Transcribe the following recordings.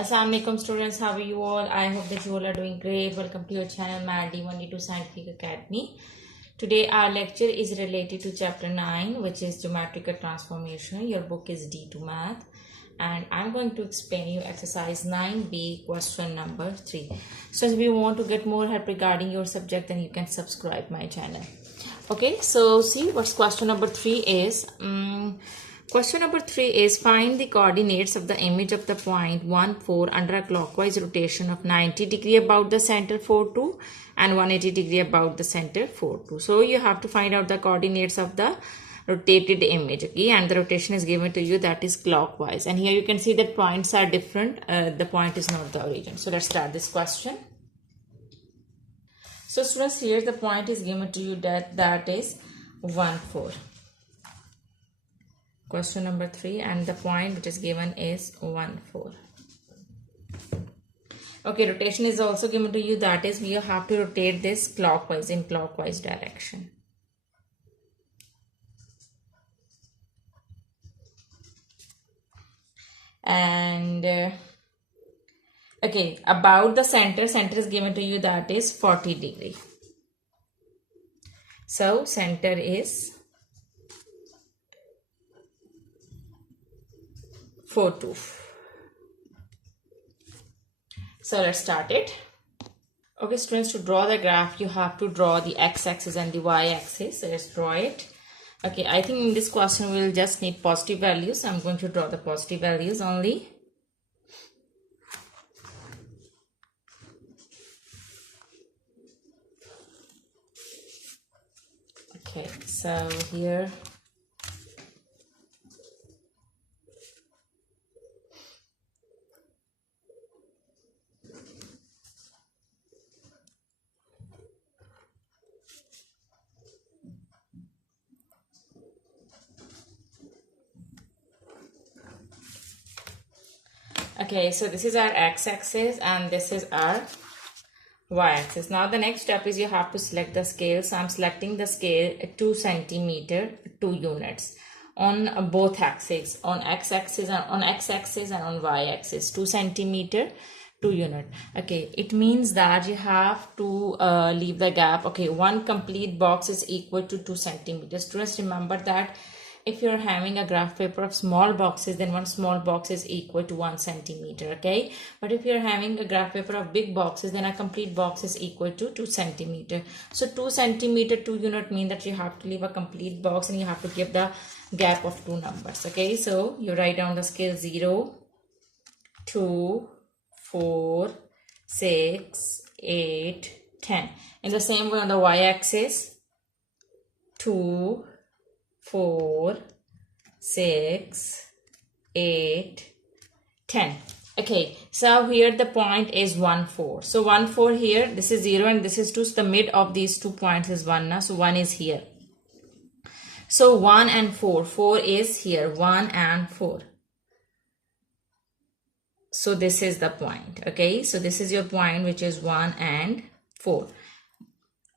Assalamu alaikum students, how are you all? I hope that you all are doing great. Welcome to your channel MAD182 Scientific Academy. Today our lecture is related to chapter 9, which is geometrical transformation. Your book is D2 Math, and I'm going to explain you exercise 9B question number 3. So if you want to get more help regarding your subject, then you can subscribe my channel. Okay, so see what's question number 3 is. Question number 3 is find the coordinates of the image of the point 1, 4 under a clockwise rotation of 90 degree about the center 4, 2 and 180 degree about the center 4, 2. So you have to find out the coordinates of the rotated image, okay, and the rotation is given to you, that is clockwise. And here you can see that points are different. The point is not the origin. So let's start this question. So students, here the point is given to you that is 1, 4. Question number 3, and the point which is given is 1, 4. Okay, rotation is also given to you, that is we have to rotate this clockwise, in clockwise direction. And okay, about the center is given to you, that is 40 degree. So center is 4, 2. So let's start it. Okay students, to draw the graph you have to draw the x-axis and the y-axis. So let's draw it. Okay, I think in this question we'll just need positive values. I'm going to draw the positive values only. Okay, so here okay, so this is our x-axis and this is our y-axis. Now the next step is you have to select the scale. So I'm selecting the scale 2 centimeter 2 units on both axes, on x-axis and on y-axis, 2 centimeter 2 unit. Okay, it means that you have to leave the gap. Okay, one complete box is equal to 2 centimeters. Students, remember that if you're having a graph paper of small boxes, then one small box is equal to 1 centimeter. Okay, but if you're having a graph paper of big boxes, then a complete box is equal to 2 centimeter. So 2 centimeter 2 unit mean that you have to leave a complete box and you have to give the gap of 2 numbers. Okay, so you write down the scale 0, 2, 4, 6, 8, 10. In the same way on the y-axis, 2, 4, 6, 8, 10. Okay, so here the point is 1, 4. So 1, 4 here, this is 0 and this is 2. So the mid of these 2 points is 1 now. So 1 is here. So 1 and 4. 4 is here. 1 and 4. So this is the point. Okay, so this is your point, which is 1 and 4.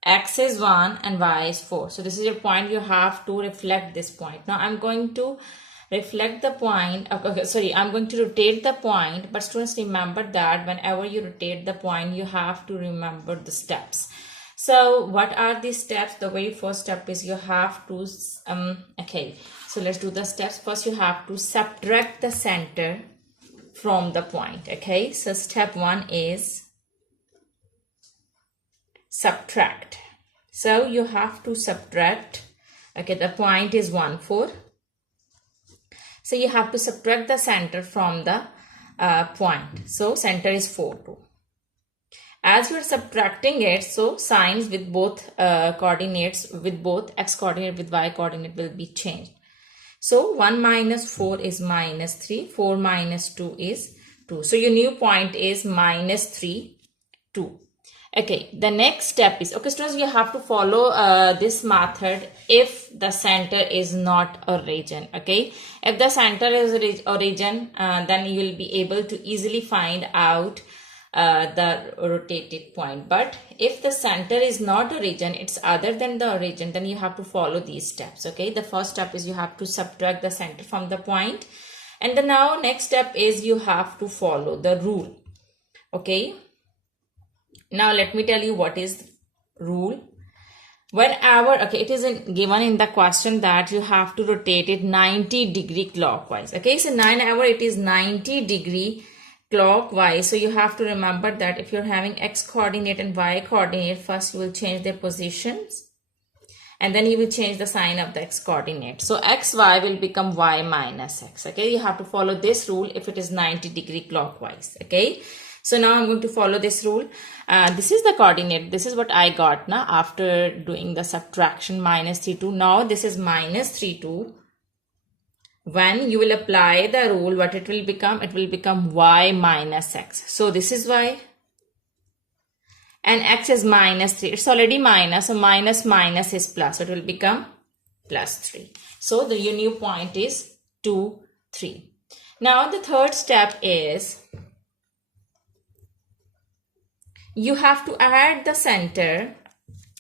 X is 1 and y is 4. So this is your point. You have to reflect this point. Now I'm going to reflect the point. Okay, sorry, I'm going to rotate the point. But students, remember that whenever you rotate the point, you have to remember the steps. So what are these steps? The very first step is you have to, okay, so let's do the steps. First, you have to subtract the center from the point. Okay, so step 1 is subtract. So you have to subtract. Okay, the point is 1, 4. So you have to subtract the center from the point. So center is 4, 2. As you are subtracting it, so signs with both coordinates, with both x coordinate with y coordinate will be changed. So 1 minus 4 is minus 3. 4 minus 2 is 2. So your new point is minus 3, 2. Okay, the next step is, okay students, you have to follow this method if the center is not origin. Okay, if the center is origin, then you will be able to easily find out the rotated point. But if the center is not origin, it's other than the origin, then you have to follow these steps. Okay, the first step is you have to subtract the center from the point. And the now next step is you have to follow the rule. Okay, now let me tell you what is rule. Whenever, okay, it is given in the question that you have to rotate it 90-degree clockwise. Okay, so 9-hour, it is 90-degree clockwise. So you have to remember that if you're having x coordinate and y coordinate, first you will change their positions and then you will change the sign of the x coordinate. So xy will become y minus x. Okay, you have to follow this rule if it is 90-degree clockwise. Okay, so now I'm going to follow this rule. This is the coordinate. This is what I got now after doing the subtraction, minus 32. Now this is minus 32. When you will apply the rule, what it will become? It will become y minus x. So this is y. And x is minus 3. It's already minus. So minus minus is plus. So it will become plus 3. So the new point is 2, 3. Now the third step is you have to add the center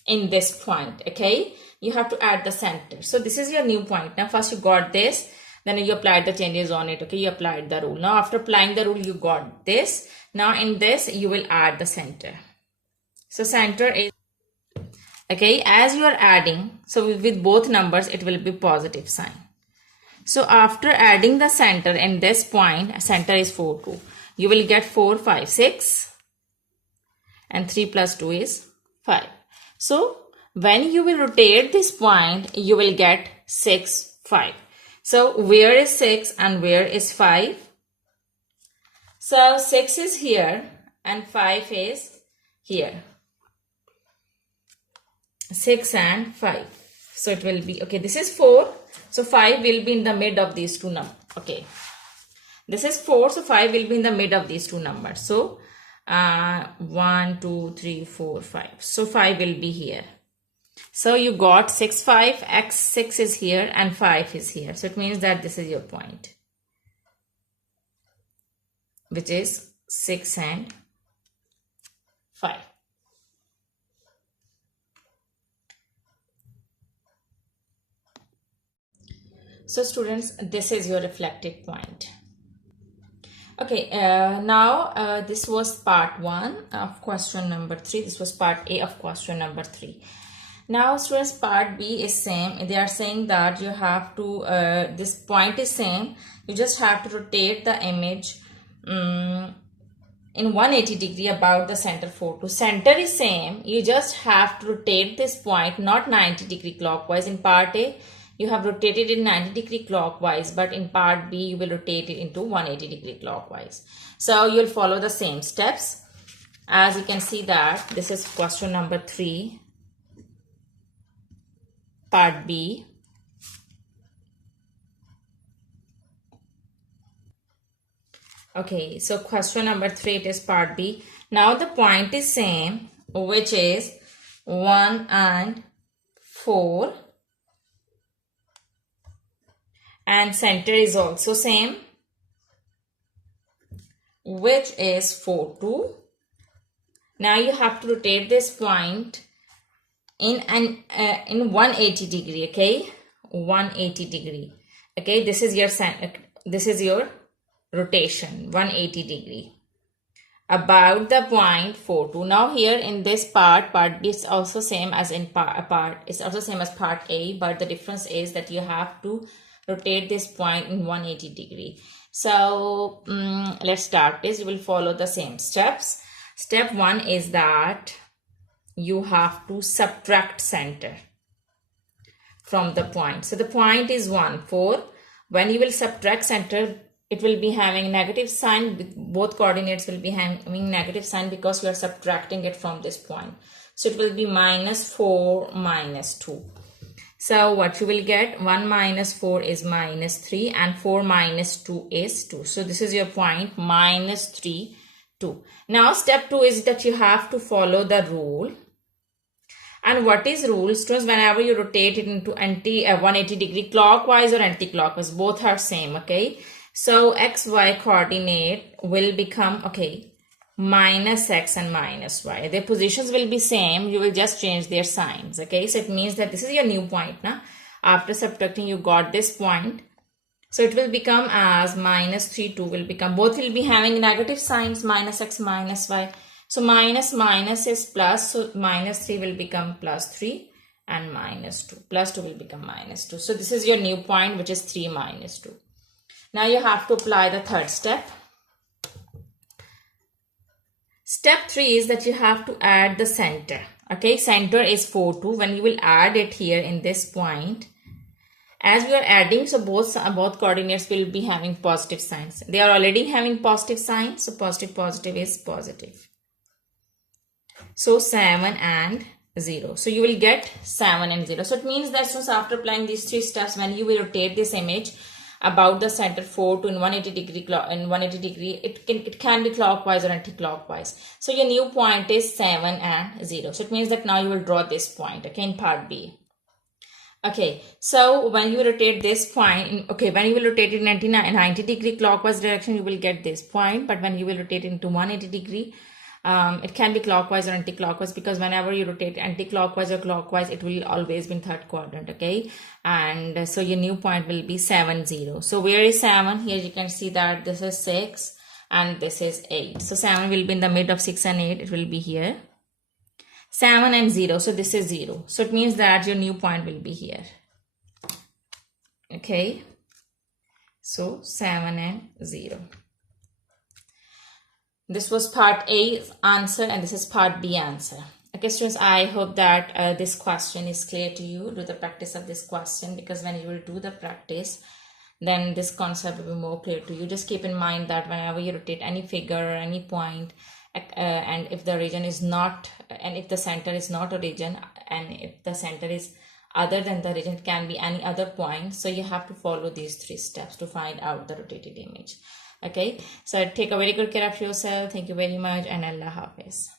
in this point. Okay, you have to add the center. So this is your new point. Now first you got this, then you applied the changes on it. Okay, you applied the rule. Now after applying the rule, you got this. Now in this you will add the center. So center is, okay, as you are adding, so with both numbers it will be positive sign. So after adding the center in this point, center is 4, 2, you will get 4, 5, 6. And 3 plus 2 is 5. So when you will rotate this point, you will get 6, 5. So where is 6 and where is 5? So 6 is here and 5 is here. 6 and 5. So it will be, okay, this is 4. So 5 will be in the mid of these two numbers. Okay, this is 4. So 5 will be in the mid of these two numbers. So 1, 2, 3, 4, 5. So 5 will be here. So you got 6, 5, x 6 is here and 5 is here. So it means that this is your point, which is 6 and 5. So students, this is your reflected point. Okay, now this was part 1 of question number 3. This was part A of question number 3. Now students, part B is same. They are saying that you have to, this point is same. You just have to rotate the image in 180 degree about the center 4 to. Center is same. You just have to rotate this point, not 90 degree clockwise. In part A, you have rotated in 90 degree clockwise, but in part B, you will rotate it into 180 degree clockwise. So you'll follow the same steps. As you can see that this is question number 3, part B. Okay, so question number 3, it is part B. Now the point is same, which is 1 and 4. And center is also same, which is 4, 2. Now you have to rotate this point in 180 degree. Okay, 180 degree. Okay, this is your rotation, 180 degree about the point 4, 2. Now here in this part B is also same as in it's also same as part A, but the difference is that you have to rotate this point in 180 degree. So let's start this. You will follow the same steps. Step 1 is that you have to subtract center from the point. So the point is 1, 4. When you will subtract center, it will be having negative sign. Both coordinates will be having negative sign because you are subtracting it from this point. So it will be minus 4 minus 2. So what you will get, 1 minus 4 is minus 3 and 4 minus 2 is 2. So this is your point, minus 3, 2. Now step 2 is that you have to follow the rule. And what is rule? Students, whenever you rotate it into 180 degree clockwise or anti-clockwise, both are same, okay? So xy coordinate will become, okay, minus x and minus y. Their positions will be same. You will just change their signs. Okay, so it means that this is your new point now. After subtracting, you got this point. So it will become as minus 3, 2 will become, both will be having negative signs, minus x, minus y. So minus minus is plus, so minus 3 will become plus 3 and minus 2. Plus 2 will become minus 2. So this is your new point, which is 3 minus 2. Now you have to apply the third step. Step 3 is that you have to add the center. Okay, center is 4, 2. When you will add it here in this point, as we are adding, so both coordinates will be having positive signs. They are already having positive signs, so positive, positive is positive. So 7 and 0. So you will get 7 and 0. So it means that since after applying these 3 steps, when you will rotate this image about the center 4 to in 180 degree, it can be clockwise or anti-clockwise. So your new point is 7 and 0. So it means that now you will draw this point, okay, in part B. Okay, so when you rotate this point, when you will rotate it in 90 degree clockwise direction, you will get this point. But when you will rotate it into 180 degree, it can be clockwise or anti-clockwise, because whenever you rotate anti-clockwise or clockwise, it will always be in third quadrant, okay? And so your new point will be 7, 0. So where is 7? Here you can see that this is 6 and this is 8. So 7 will be in the mid of 6 and 8. It will be here. 7 and 0. So this is 0. So it means that your new point will be here. Okay. So 7 and 0. This was part A answer and this is part B answer. Okay, students, I hope that this question is clear to you. Do the practice of this question, because when you will do the practice, then this concept will be more clear to you. Just keep in mind that whenever you rotate any figure or any point, and if the region is not, and if the center is not a region, and if the center is other than the region, it can be any other point. So you have to follow these 3 steps to find out the rotated image. Okay, so take a very good care of yourself. Thank you very much, and Allah Hafiz.